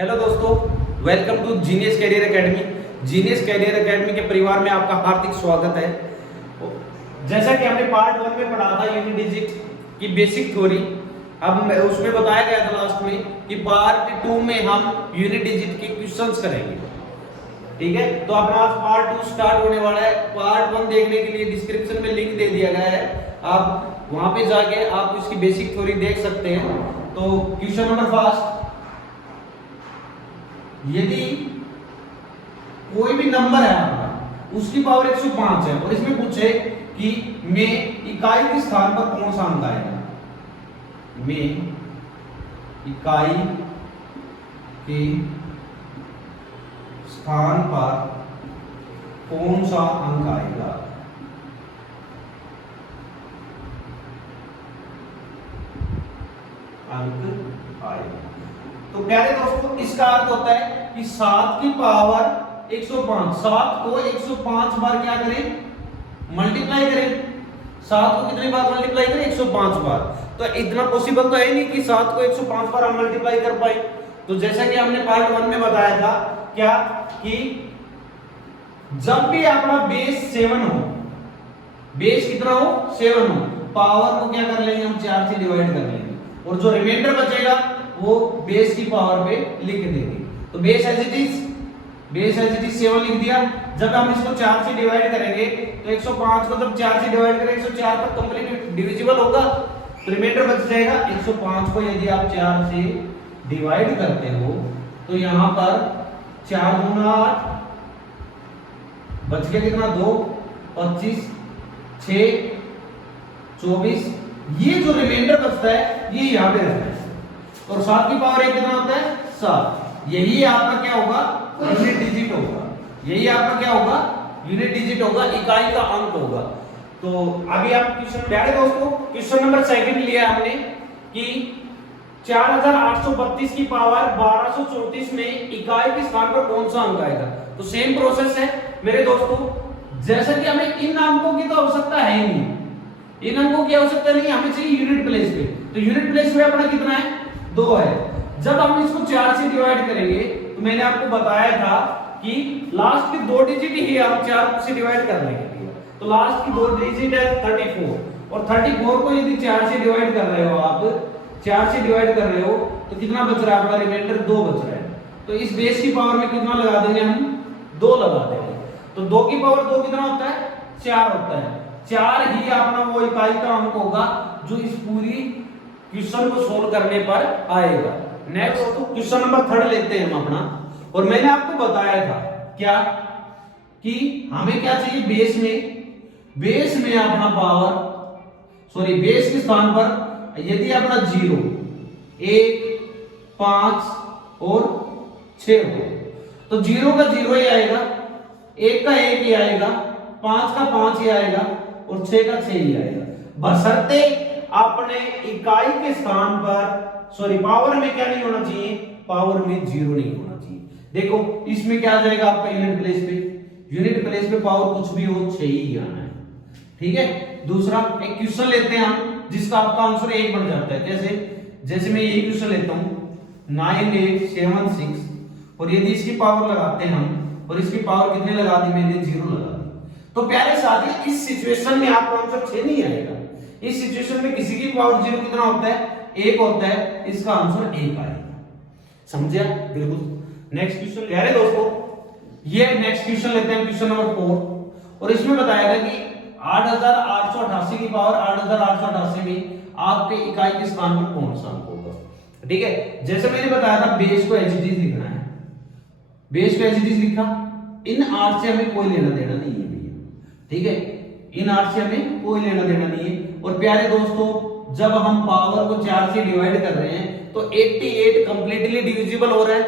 Hello दोस्तों, welcome to Genius Career Academy. Genius Career Academy के परिवार में आपका हार्दिक स्वागत है। जैसा कि हमने पार्ट 1 में पढ़ा था यूनिट डिजिट की बेसिक थ्योरी, अब उसमें बताया गया था लास्ट में कि पार्ट 2 में हम यूनिट डिजिट के क्वेश्चंस करेंगे। ठीक है, तो अपना आज पार्ट 2 स्टार्ट होने वाला है। पार्ट 1 देखने के लिए डिस्क्रिप्शन में लिंक दे दिया गया है, आप वहां पे जाके आप इसकी बेसिक थ्योरी देख सकते हैं। तो क्वेश्चन नंबर फर्स्ट, यदि कोई भी नंबर है आपका, उसकी पावर 105 है और इसमें पूछे कि में इकाई के स्थान पर कौन सा अंक आएगा। में इकाई के स्थान पर कौन सा अंक आएगा। अंक आएगा। तो प्यारे दोस्तों, इसका अर्थ होता है कि 7 की पावर 105, 7 को 105 बार क्या करें, मल्टीप्लाई करें। 7 को कितनी बार मल्टीप्लाई करें, 105 बार। तो इतना पॉसिबल तो है नहीं कि 7 को 105 बार हम मल्टीप्लाई कर पाए। तो जैसा कि हमने पार्ट 1 में बताया था क्या कि जब भी आपका बेस 7 हो, बेस कितना हो, 7 हो, पावर को क्या कर लेंगे हम, 4 से डिवाइड कर लेंगे और जो रिमाइंडर बचेगा वो बेस की पावर पे लिख देंगे। तो बेस एज इट इज 7 लिख दिया। जब हम इसको 4 से डिवाइड करेंगे तो 105 को जब 4 से डिवाइड करेंगे 104 तक कंप्लीट डिविजिबल होगा, तो रिमाइंडर बच जाएगा। 105 को यदि आप 4 से डिवाइड करते हो तो यहां पर 4 गुना 8 बच गया कितना, 2, 25, 6, 24। ये जो रिमाइंडर बचता है ये यहां पे रहता है और 7 की पावर 1 कितना होता है, 7। यही आपका क्या होगा, यूनिट डिजिट होगा। यही आपका क्या होगा, यूनिट डिजिट होगा, इकाई का अंक होगा। तो अभी आप क्वेश्चन, प्यारे दोस्तों, क्वेश्चन नंबर 2 लिया हमने कि 4832 की पावर 1234 में इकाई के स्थान पर कौन सा अंक आएगा। तो सेम प्रोसेस है मेरे दोस्तों। जैसा कि हमें इन अंकों की तो आवश्यकता है ही नहीं, इन अंकों की आवश्यकता नहीं, हमें चाहिए यूनिट प्लेस पे। तो यूनिट प्लेस पे अपना कितना है, 2 है। जब हम इसको 4 से डिवाइड करेंगे तो मैंने आपको बताया था कि लास्ट के 2 डिजिट ही हम 4 से डिवाइड कर लेंगे। तो लास्ट की 2 डिजिट है 34 और 34 को यदि 4 से डिवाइड कर रहे हो आप, 4 से डिवाइड कर रहे हो तो कितना बच रहा है आपका, रिमाइंडर 2 बच रहा है। तो इस बेस की पावर में कितना लगा देंगे हम, 2 लगा देंगे। तो 2 की पावर 2 कितना होता है, 4 होता है। 4 ही अपना वो इकाई का अंक होगा जो इस पूरी क्वेश्चन को सोल्व करने पर आएगा। नेक्स्ट क्वेश्चन नंबर 3 लेते हैं हम अपना। और मैंने आपको बताया था क्या कि हमें क्या चाहिए, बेस में अपना पावर, सॉरी बेस के स्थान पर यदि अपना 0, 1, 5 और 6 हो तो 0 का 0 ही आएगा, 1 का 1 ही आएगा, 5 का 5 ही आएगा और 6 का 6 ही आएगा। बशर्ते अपने इकाई के स्थान पर, सॉरी पावर में क्या नहीं होना चाहिए, पावर में 0 नहीं होना चाहिए। देखो इसमें क्या आ जाएगा आपका यूनिट प्लेस पे, यूनिट प्लेस पे पावर कुछ भी हो 6 ही आना है। ठीक है। दूसरा एक क्वेश्चन लेते हैं हम जिसका आपका आंसर 1 बन जाता है। कैसे, जैसे मैं यही क्वेश्चन लेता हूं 9876 और यदि इसकी पावर लगाते हैं हम और इसकी पावर कितने लगा दी मैंने, 0 लगा दी। तो प्यारे साथी, इस सिचुएशन में आपका आंसर 6 नहीं आएगा। इस सिचुएशन में किसी की पावर 0 कितना होता है, 1 होता है, इसका आंसर 1 आएगा। समझिए बिल्कुल। नेक्स्ट क्वेश्चन, प्यारे दोस्तों, ये नेक्स्ट क्वेश्चन लेते हैं, क्वेश्चन नंबर 4। और इसमें बताया गया कि 8888 की पावर 8888 में आपके इकाई के स्थान पर कौन सा अंक होगा। ठीक है, जैसे मैंने बताया था बेस को एज इट इज लिखना है, बेस को एज इट इज लिखा, इन 8 से हमें कोई लेना देना नहीं है भैया। ठीक है, इन 8 से हमें कोई लेना देना नहीं है। और प्यारे दोस्तों, जब हम पावर को 4 से डिवाइड कर रहे हैं तो 88 कंप्लीटली डिविजिबल हो रहा है,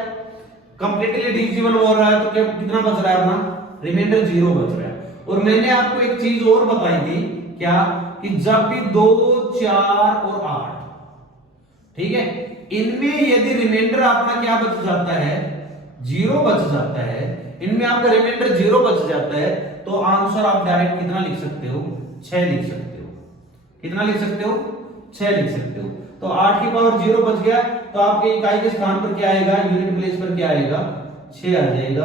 कंप्लीटली डिविजिबल हो रहा है। तो क्या कितना बच रहा है अपना, रिमाइंडर 0 बच रहा है। और मैंने आपको एक चीज और बताई थी क्या, कि जब भी 2, 4 और 8, ठीक है, इनमें यदि रिमाइंडर आपका क्या बच जाता है, 0 बच जाता है, इनमें आपका रिमाइंडर 0 बच जाता है, तो आंसर आप डायरेक्ट कितना लिख सकते हो, 6 लिख सकते हो। कितना लिख सकते हो, 6 लिख सकते हो। तो 8 की पावर 0 बच गया, तो आपके इकाई के स्थान पर क्या आएगा, यूनिट प्लेस पर क्या आएगा, 6 आ जाएगा।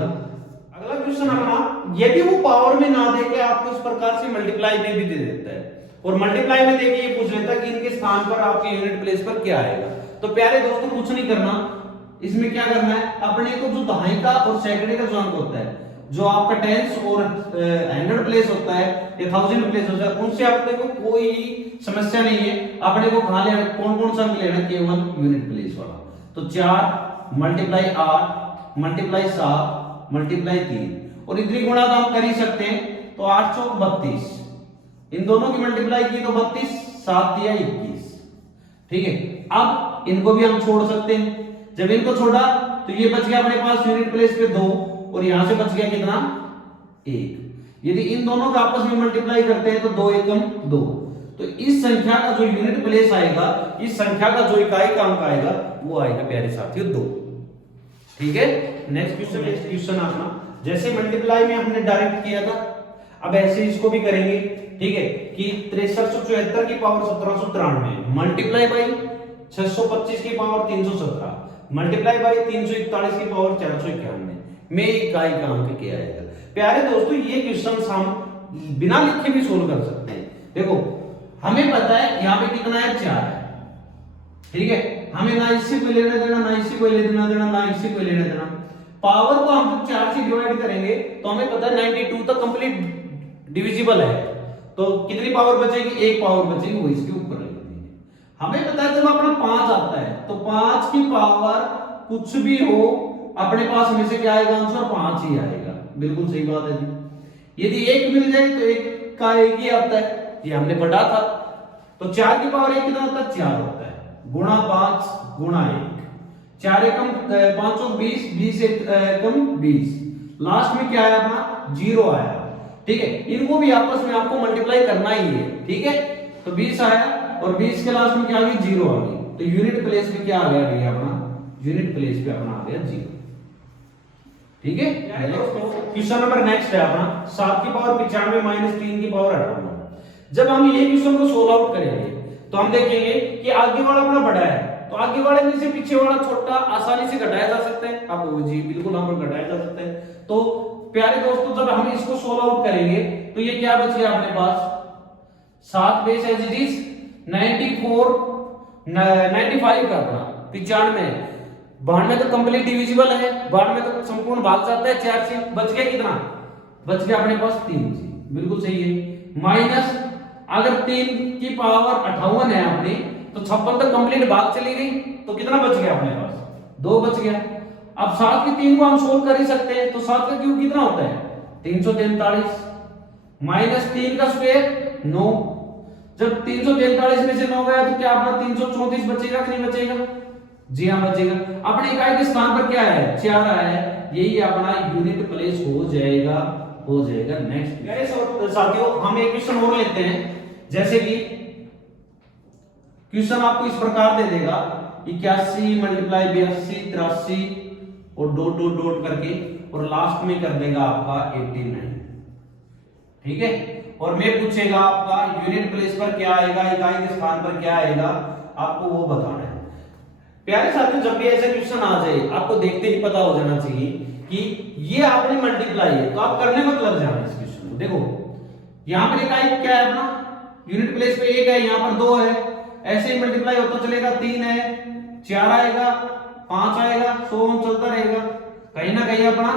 अगला क्वेश्चन अपना, यदि वो पावर में ना देके आपको इस प्रकार से मल्टीप्लाई में भी दे देता है और मल्टीप्लाई में देके ये पूछ लेता है कि इनके स्थान पर आपके यूनिट प्लेस पर क्या आएगा, तो प्यारे दोस्तों कुछ नहीं करना, इसमें क्या करना है, अपने को जो दहाई का और सैकड़े का जो अंक होता है, जो आपका टेंस और 100 प्लेस होता है या 1000 प्लेस होता है, उनसे अपने को कोई समस्या नहीं है। अपने को कहां लेना, कौन कौन सा अंक लेना, केवल यूनिट प्लेस वाला। तो 4 मल्टीप्लाई 8 मल्टीप्लाई 7 मल्टीप्लाई 3, और इतनी गुणा तो हम कर ही सकते हैं, तो 8 चौक 32, इन दोनों की मल्टीप्लाई की तो 32, 7 दिया 21। ठीक है, अब इनको भी हम छोड़ सकते हैं, जब इनको छोड़ा तो ये बच गया अपने पास यूनिट प्लेस पे 2, और यहां से बच गया कितना, 1। यदि इन दोनों का आपस में मल्टीप्लाई करते हैं तो 2 एकम 2, तो इस संख्या का जो यूनिट प्लेस आएगा, इस संख्या का जो इकाई का अंक आएगा, वो आएगा प्यारे साथियों 2। ठीक है, नेक्स्ट क्वेश्चन अपना, जैसे मल्टीप्लाई में हमने डायरेक्ट किया था, अब ऐसे इसको भी करेंगे। ठीक है, कि 6374 की पावर 1793 मल्टीप्लाई बाई 625 की पावर 317 मल्टीप्लाई बाई 341 की पावर 491 में इकाई का अंक क्या आएगा। प्यारे दोस्तों, ये क्वेश्चन हम बिना लिखे भी सोल्व कर सकते हैं। देखो, हमें पता है यहाँ पे कितना है, 4 है। ठीक है, हमें ना इसी को लेना देना, ना इसी को लेना देना, ना इसी को लेना देना। पावर को हम 4 से डिवाइड करेंगे तो हमें पता है 92 तक कंप्लीट डिविजिबल है, तो कितनी पावर बचेगी, 1 पावर बचेगी, वो इसके ऊपर लिख देंगे। हमें पता है जब अपना 5 आता है तो 5 की पावर कुछ भी हो, अपने पास में से क्या आएगा आंसर, 5 ही आएगा। बिल्कुल सही बात है जी। यदि 1 मिल जाए तो 1 का 1 ही आता है, ये हमने पढ़ा था। तो 4 की पावर 1 कितना होता है, 4 होता है, गुणा 5 गुणा 1, 4 एकम 5 और 20, 20 एकम 20, लास्ट में क्या आया अपना, 0 आया। ठीक है, इनको भी आपस में आपको मल्टीप्लाई करना ही है। ठीक है, तो 20 आया और 20 के लास्ट में क्या आ गई, 0 आ गई, तो यूनिट प्लेस पे क्या आ गया भैया अपना, यूनिट प्लेस पे अपना आ गया 0। ठीक है, क्वेश्चन नंबर नेक्स्ट है अपना, 7 की पावर 95 माइनस 3 की पावर 58। जब हम ये क्वेश्चन को सोल्व आउट करेंगे तो हम देखेंगे कि आगे वाला अपना बड़ा है, तो आगे वाले में से पीछे वाला छोटा आसानी से घटाया जा सकता है। आप जी बिल्कुल यहाँ पर घटाया जा सकता है। तो प्यारे दोस्तों, जब हम इसको सोल्व आउट करेंगे तो ये क्या बच गया अपने पास, 7 बेस एज इट इज 94 95 का अपना 95, 92 तो कंप्लीट डिविजिबल है, 92 तो संपूर्ण भाग जाता है 4 से, बच गया कितना, बच गया अपने पास 3 जी, बिल्कुल सही है। माइनस अगर 3 की पावर 58 है अपने, तो 56 तक कंप्लीट भाग चली गई, तो कितना बच गया अपने पास, 2 बच गया। अब 7 की 3 को हम सोल्व कर ही सकते हैं, तो 7 का क्यूब कितना होता है, 343, माइनस 3 का स्क्वायर 9, जब 343 में से 9 गया तो क्या अपना 334 बचेगा कि नहीं बचेगा, जी हाँ बचेगा। अपने इकाई के स्थान पर क्या है, 4 आया है, यही अपना यूनिट प्लेस हो जाएगा, हो जाएगा। नेक्स्ट साथियों, हम एक क्वेश्चन और लेते हैं, जैसे कि क्वेश्चन आपको इस प्रकार दे देगा, 81 मल्टीप्लाई 82 83 और डॉट डॉट डॉट करके, और लास्ट में कर देगा आपका 89। ठीक है, और मैं पूछेगा आपका यूनिट प्लेस पर क्या आएगा, इकाई के स्थान पर क्या आएगा, आपको वो बताना है। प्यारे साथियों, जब भी ऐसा क्वेश्चन आ जाए आपको देखते ही पता हो जाना चाहिए कि ये आपने मल्टीप्लाई है, तो आप करने मत लग जाना इस क्वेश्चन को। देखो यहां पर इकाई क्या है अपना, यूनिट प्लेस पे 1 है, यहां पर 2 है, ऐसे ही मल्टीप्लाई होता चलेगा, 3 है, 4 आएगा, 5 आएगा, सो ऑन चलता रहेगा, कहीं ना कहीं अपना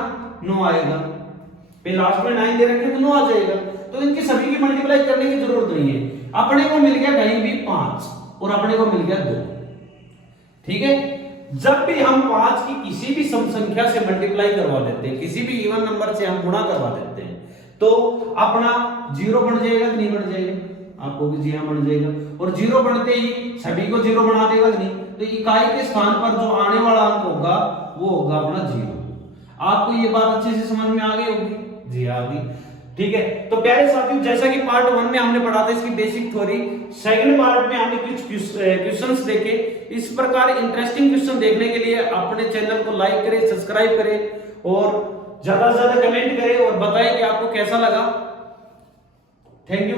9 आएगा, फिर लास्ट में 9 दे रखे तो 9 आ जाएगा। तो इनकी सभी की मल्टीप्लाई करने की जरूरत नहीं है। अपने को मिल गया कहीं भी 5 और अपने को मिल गया 2। ठीक है, जब भी हम 5 की किसी भी सम संख्या से मल्टीप्लाई करवा देते हैं, किसी भी इवन नंबर से हम गुणा करवा देते हैं, तो अपना 0 बन जाएगा कि नहीं बन जाएगा, आपको भी जी हां बन जाएगा, और 0 बनते ही सभी को 0 बना देगा कि नहीं, तो इकाई के स्थान पर जो आने वाला अंक होगा वो होगा अपना 0। आपको ये बात अच्छे से समझ में आ गई होगी, जी आ गई। ठीक है, तो प्यारे साथियों, जैसा कि पार्ट 1 में हमने पढ़ा था इसकी बेसिक थ्योरी, सेकंड पार्ट में हमने कुछ क्वेश्चंस देखे। इस प्रकार इंटरेस्टिंग क्वेश्चन देखने के लिए अपने चैनल को लाइक करें, सब्सक्राइब करें और ज्यादा से ज्यादा कमेंट करें और बताएं कि आपको कैसा लगा। Thank you.